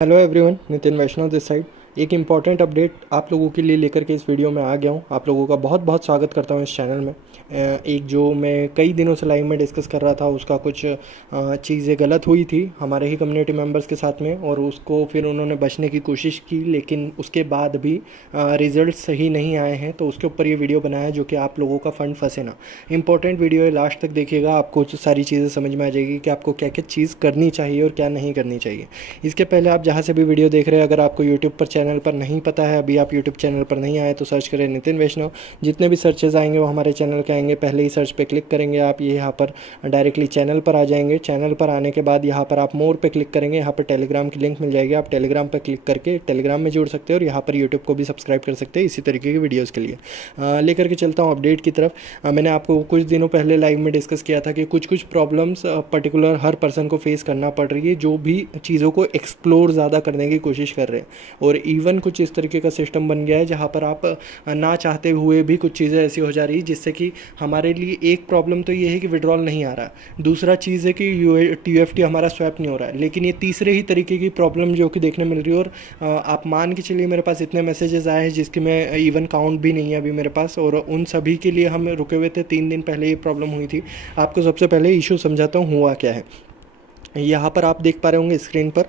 Hello everyone, Nitin Vaishnav this side. एक important update आप लोगों के लिए लेकर के इस वीडियो में आ गया हूँ। आप लोगों का बहुत बहुत स्वागत करता हूँ इस चैनल में। एक जो मैं कई दिनों से लाइव में डिस्कस कर रहा था, उसका कुछ चीज़ें गलत हुई थी हमारे ही कम्युनिटी मेंबर्स के साथ में, और उसको फिर उन्होंने बचने की कोशिश की, लेकिन उसके बाद भी रिज़ल्ट सही नहीं आए हैं। तो उसके ऊपर ये वीडियो बनाया है, जो कि आप लोगों का फ़ंड फंसे ना। इंपॉर्टेंट वीडियो है, लास्ट तक देखिएगा, आपको सारी चीज़ें समझ में आ जाएगी कि आपको क्या क्या चीज़ करनी चाहिए और क्या नहीं करनी चाहिए। इसके पहले आप जहाँ से भी वीडियो देख रहे हैं, अगर आपको यूट्यूब पर चैनल पर नहीं पता है, अभी आप यूट्यूब चैनल पर नहीं आए, तो सर्च करें नितिन वैष्णव। जितने भी सर्चेज आएंगे वो हमारे चैनल के आएंगे। पहले ही सर्च पे क्लिक करेंगे आप, ये यहाँ पर डायरेक्टली चैनल पर आ जाएंगे। चैनल पर आने के बाद यहाँ पर आप मोर पे क्लिक करेंगे, यहाँ पर टेलीग्राम की लिंक मिल जाएगी। आप टेलीग्राम पर क्लिक करके टेलीग्राम में जुड़ सकते हैं, और यहाँ पर यूट्यूब को भी सब्सक्राइब कर सकते हैं इसी तरीके की वीडियोज़ के लिए। लेकर के चलता हूँ अपडेट की तरफ। मैंने आपको कुछ दिनों पहले लाइव में डिस्कस किया था कि कुछ कुछ प्रॉब्लम्स पर्टिकुलर हर पर्सन को फेस करना पड़ रही है, जो भी चीज़ों को एक्सप्लोर ज़्यादा करने की कोशिश कर रहे हैं। और इवन कुछ इस तरीके का सिस्टम बन गया है जहाँ पर आप ना चाहते हुए भी कुछ चीज़ें ऐसी हो जा रही है, जिससे कि हमारे लिए एक प्रॉब्लम तो ये है कि विड्रॉल नहीं आ रहा, दूसरा चीज़ है कि TUFT हमारा स्वैप नहीं हो रहा है। लेकिन ये तीसरे ही तरीके की प्रॉब्लम जो कि देखने मिल रही है। और आप मान के चलिए, मेरे पास इतने मैसेजेस आए हैं जिसकी मैं इवन काउंट भी नहीं है अभी मेरे पास, और उन सभी के लिए हम रुके हुए थे। 3 दिन पहले ये प्रॉब्लम हुई थी। आपको सबसे पहले इशू समझाता हूँ हुआ क्या है। यहाँ पर आप देख पा रहे होंगे स्क्रीन पर,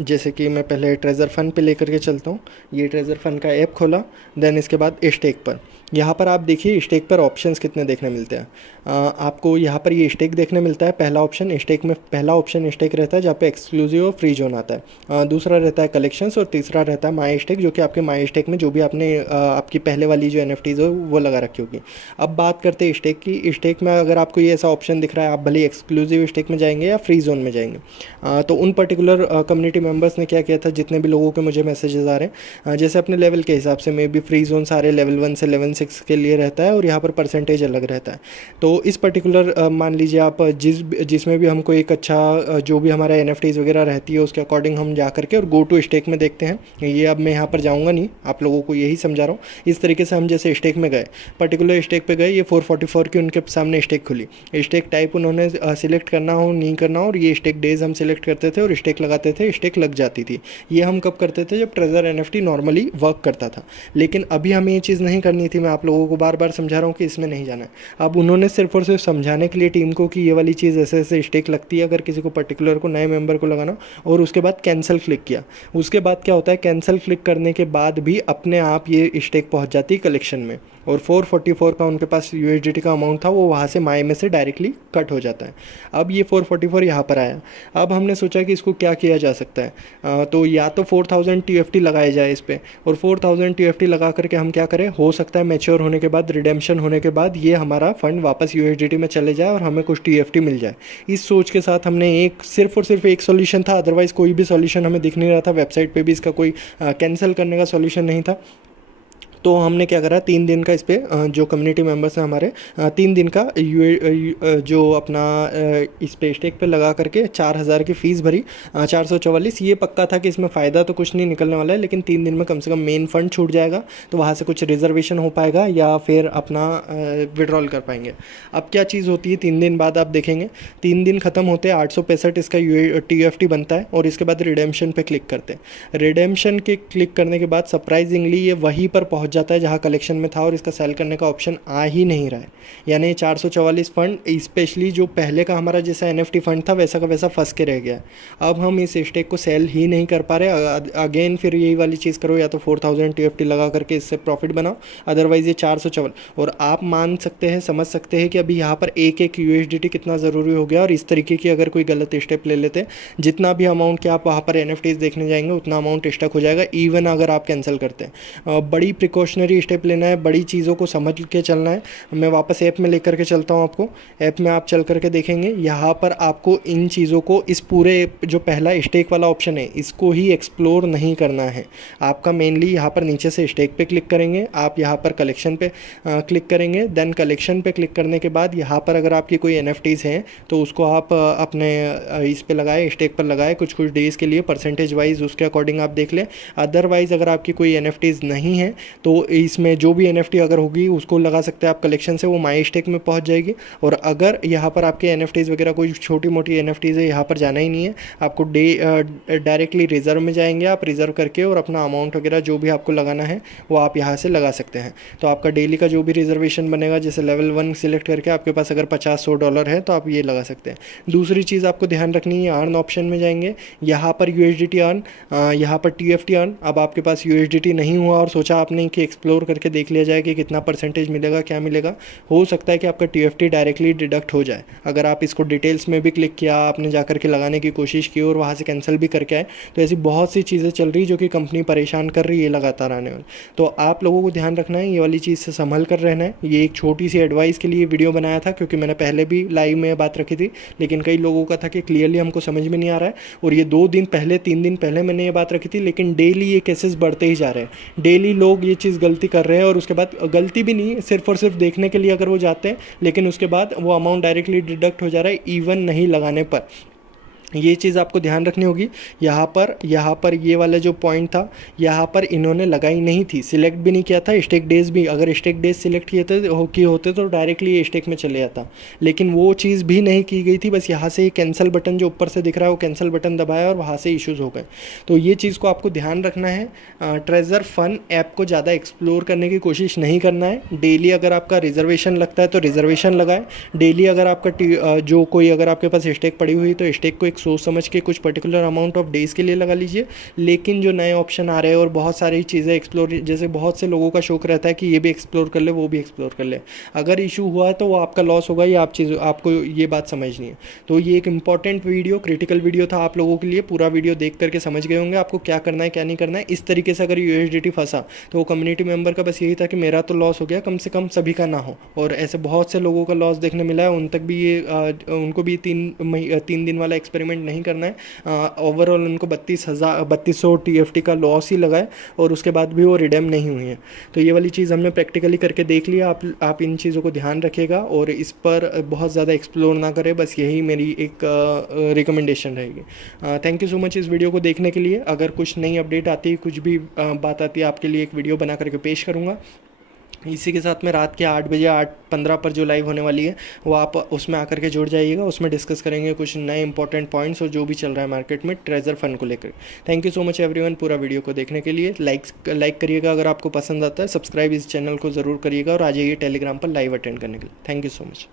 जैसे कि मैं पहले ट्रेजर फंड पे लेकर के चलता हूँ। ये ट्रेजर फंड का ऐप खोला, देन इसके बाद स्टेक पर, यहाँ पर आप देखिए स्टेक पर ऑप्शंस कितने देखने मिलते हैं। आपको यहाँ पर ये स्टेक देखने मिलता है। पहला ऑप्शन स्टेक में, पहला ऑप्शन स्टेक रहता है जहाँ पे एक्सक्लूसिव और फ्री जोन आता है। दूसरा रहता है कलेक्शंस, और तीसरा रहता है माई स्टेक, जो कि आपके माई स्टेक में जो भी आपने आपकी पहले वाली जो NFTs हो वो लगा रखी होगी। अब बात करते हैं स्टेक की। स्टेक में अगर आपको ये ऐसा ऑप्शन दिख रहा है, आप भले एक्सक्लूसिव स्टेक में जाएंगे या फ्री जोन में जाएंगे। तो उन पर्टिकुलर कम्युनिटी मेंबर्स ने क्या किया था, जितने भी लोगों के मुझे मैसेजेस आ रहे हैं, जैसे अपने लेवल के हिसाब से, मे बी फ्री जोन सारे लेवल 1 से लेवल 6 के लिए रहता है, और यहाँ पर परसेंटेज अलग रहता है। तो इस पर्टिकुलर मान लीजिए आप जिसमें भी हमको एक अच्छा जो भी हमारा NFTs वगैरह रहती है उसके अकॉर्डिंग हम जा करके और गो टू स्टेक में देखते हैं। ये अब मैं यहाँ पर जाऊँगा नहीं, आप लोगों को यही समझा रहा हूँ। इस तरीके से हम जैसे स्टेक में गए, पर्टिकुलर स्टेक पे गए, ये 444 की उनके सामने स्टेक खुली। स्टेक टाइप उन्होंने सिलेक्ट करना हो नहीं करना हो, और ये स्टेक डेज हम सिलेक्ट करते थे और स्टेक लगाते थे, स्टेक लग जाती थी। ये हम कब करते थे, जब ट्रेजर NFT नॉर्मली वर्क करता था। लेकिन अभी हमें ये चीज़ नहीं करनी थी। मैं आप लोगों को बार बार समझा रहा हूँ कि इसमें नहीं जाना है। अब उन्होंने सिर्फ और सिर्फ समझाने के लिए टीम को कि ये वाली चीज़ ऐसे ऐसे स्टेक लगती है अगर किसी को पर्टिकुलर को, नए मेंबर को लगाना, और उसके बाद कैंसिल क्लिक किया। उसके बाद क्या होता है, कैंसिल क्लिक करने के बाद भी अपने आप ये स्टेक पहुँच जाती है कलेक्शन में, और 444 का उनके पास USDT का अमाउंट था, वो वहाँ से माई में से डायरेक्टली कट हो जाता है। अब ये 444 यहाँ पर आया। अब हमने सोचा कि इसको क्या किया जा सकता है। तो या तो 4000 TFT लगाया जाए इस पर, और 4000 TFT लगा करके हम क्या करें, हो सकता है मैच्योर होने के बाद, रिडेम्पशन होने के बाद ये हमारा फंड वापस USDT में चले जाए और हमें कुछ TFT मिल जाए। इस सोच के साथ हमने सिर्फ और सिर्फ एक सॉल्यूशन था, अदरवाइज़ कोई भी सॉल्यूशन हमें दिख नहीं रहा था। वेबसाइट पे भी इसका कोई कैंसिल करने का सॉल्यूशन नहीं था। तो हमने क्या करा, 3 दिन का इस पर जो कम्युनिटी मेंबर्स हैं हमारे, 3 दिन का जो अपना इस पे स्टेक पे लगा करके 4000 की फ़ीस भरी। 444। ये पक्का था कि इसमें फ़ायदा तो कुछ नहीं निकलने वाला है, लेकिन 3 दिन में कम से कम मेन फंड छूट जाएगा, तो वहाँ से कुछ रिजर्वेशन हो पाएगा या फिर अपना विड्रॉल कर पाएंगे। अब क्या चीज़ होती है, 3 दिन बाद आप देखेंगे, 3 दिन ख़त्म होते हैं, 865 इसका TFT बनता है, और इसके बाद रिडेम्पशन पे क्लिक करते हैं। रिडेम्पशन के क्लिक करने के बाद सरप्राइजिंगली ये वहीं पर पहुँच जाता है जहाँ कलेक्शन में था, और इसका सेल करने का ऑप्शन आ ही नहीं रहा है। यानी 444 फंड, स्पेशली जो पहले का हमारा जैसा NFT फंड था वैसा का वैसा फंस के रह गया। अब हम इस स्टेक को सेल ही नहीं कर पा रहे। अगेन फिर यही वाली चीज़ करो, या तो 4000 TFT लगा करके इससे प्रॉफिट बनाओ, अदरवाइज़ ये 444। और आप मान सकते हैं, समझ सकते हैं कि अभी यहाँ पर एक एक USDT कितना ज़रूरी हो गया। और इस तरीके की अगर कोई गलत स्टेप ले लेते, जितना भी अमाउंट के आप वहाँ पर NFTs देखने जाएंगे उतना अमाउंट स्टक हो जाएगा, इवन अगर आप कैंसिल करते हैं। बड़ी प्रिकॉशनरी स्टेप लेना है, बड़ी चीज़ों को समझ के चलना है। मैं वापस ऐप में लेकर के चलता हूँ आपको। ऐप में आप चल करके देखेंगे, यहाँ पर आपको इन चीज़ों को, इस पूरे जो पहला स्टेक वाला ऑप्शन है इसको ही एक्सप्लोर नहीं करना है। आपका मेनली यहाँ पर नीचे से स्टेक पे क्लिक करेंगे, आप यहाँ पर कलेक्शन पे क्लिक करेंगे। देन कलेक्शन पे क्लिक करने के बाद यहाँ पर अगर आपकी कोई NFTs हैं तो उसको आप अपने इस पे लगाए, स्टेक पर लगाए कुछ डेज़ के लिए, परसेंटेज वाइज उसके अकॉर्डिंग आप देख लें। अदरवाइज़ अगर आपकी कोई NFTs नहीं है तो तो इसमें जो भी NFT अगर होगी उसको लगा सकते हैं आप कलेक्शन से, वो माई स्टेक में पहुंच जाएगी। और अगर यहाँ पर आपके NFTs वगैरह कोई छोटी मोटी NFTs है, यहाँ पर जाना ही नहीं है आपको, डायरेक्टली रिजर्व में जाएंगे आप, रिजर्व करके और अपना अमाउंट वगैरह जो भी आपको लगाना है वो आप यहाँ से लगा सकते हैं। तो आपका डेली का जो भी रिजर्वेशन बनेगा, जैसे लेवल 1 सिलेक्ट करके आपके पास अगर 50-100 डॉलर है तो आप ये लगा सकते हैं। दूसरी चीज़ आपको ध्यान रखनी है, अर्न ऑप्शन में जाएंगे, यहाँ पर USDT अर्न, यहाँ पर TFT अर्न। अब आपके पास USDT नहीं हुआ और सोचा आपने कि एक्सप्लोर करके देख लिया जाए कि कितना परसेंटेज मिलेगा, क्या मिलेगा, हो सकता है कि आपका TFT डायरेक्टली डिडक्ट हो जाए। अगर आप इसको डिटेल्स में भी क्लिक किया, आपने जा करके लगाने की कोशिश की और वहाँ से कैंसिल भी करके आए, तो ऐसी बहुत सी चीज़ें चल रही जो कि कंपनी परेशान कर रही है लगातार आने वाले। तो आप लोगों को ध्यान रखना है, ये वाली चीज़ से संभल कर रहना है। ये एक छोटी सी एडवाइस के लिए वीडियो बनाया था, क्योंकि मैंने पहले भी लाइव में बात रखी थी, लेकिन कई लोगों का था कि क्लियरली हमको समझ में नहीं आ रहा है। और ये 2 दिन पहले 3 दिन पहले मैंने ये बात रखी थी, लेकिन डेली ये केसेस बढ़ते ही जा रहे हैं। डेली लोग ये चीज़ गलती कर रहे हैं, और उसके बाद गलती भी नहीं, सिर्फ और सिर्फ देखने के लिए अगर वो जाते हैं, लेकिन उसके बाद वो अमाउंट डायरेक्टली डिडक्ट हो जा रहा है इवन नहीं लगाने पर। ये चीज़ आपको ध्यान रखनी होगी। यहाँ पर ये वाला जो पॉइंट था, यहाँ पर इन्होंने लगाई नहीं थी, सिलेक्ट भी नहीं किया था स्टेक डेज भी। अगर स्टेक डेज सिलेक्ट किए होते तो डायरेक्टली ये स्टेक में चले जाता, लेकिन वो चीज़ भी नहीं की गई थी। बस यहाँ से ये कैंसिल बटन जो ऊपर से दिख रहा है, वो कैंसिल बटन दबाया और वहाँ से इश्यूज़ हो गए। तो ये चीज़ को आपको ध्यान रखना है। ट्रेजर फन ऐप को ज़्यादा एक्सप्लोर करने की कोशिश नहीं करना है। डेली अगर आपका रिजर्वेशन लगता है तो रिजर्वेशन लगाए। डेली अगर आपका जो कोई अगर आपके पास स्टेक पड़ी हुई तो स्टेक को एक सोच समझ के कुछ पर्टिकुलर अमाउंट ऑफ डेज़ के लिए लगा लीजिए। लेकिन जो नए ऑप्शन आ रहे हैं और बहुत सारी चीज़ें एक्सप्लोर, जैसे बहुत से लोगों का शौक रहता है कि ये भी एक्सप्लोर कर ले, वो भी एक्सप्लोर कर ले, अगर इशू हुआ है तो वो आपका लॉस होगा। ये आपको ये बात समझनी है। तो ये एक इंपॉर्टेंट वीडियो, क्रिटिकल वीडियो था आप लोगों के लिए। पूरा वीडियो देख करके समझ गए होंगे आपको क्या करना है क्या नहीं करना है। इस तरीके से अगर USDT फंसा तो वो कम्युनिटी मेंबर का बस यही था कि मेरा तो लॉस हो गया, कम से कम सभी का ना हो। और ऐसे बहुत से लोगों का लॉस देखने मिला है, उन तक भी ये उनको भी 3 दिन वाला एक्सपेरिमेंट नहीं करना है। ओवरऑल उनको 3200 TFT का लॉस ही लगा है, और उसके बाद भी वो रिडेम नहीं हुई है। तो ये वाली चीज़ हमने प्रैक्टिकली करके देख लिया। आप इन चीज़ों को ध्यान रखिएगा और इस पर बहुत ज़्यादा एक्सप्लोर ना करें, बस यही मेरी एक रिकमेंडेशन रहेगी। थैंक यू सो मच इस वीडियो को देखने के लिए। अगर कुछ नई अपडेट आती है, कुछ भी बात आती है, आपके लिए एक वीडियो बना करके पेश करूँगा। इसी के साथ में रात के 8 बजे 8:15 पर जो लाइव होने वाली है, वो आप उसमें आकर के जुड़ जाइएगा। उसमें डिस्कस करेंगे कुछ नए इंपॉर्टेंट पॉइंट्स और जो भी चल रहा है मार्केट में ट्रेजर फंड को लेकर। Thank you so much everyone पूरा वीडियो को देखने के लिए। लाइक करिएगा अगर आपको पसंद आता है, सब्सक्राइब इस चैनल को ज़रूर करिएगा और आ जाइए टेलीग्राम पर लाइव अटेंड करने के लिए। Thank you so much.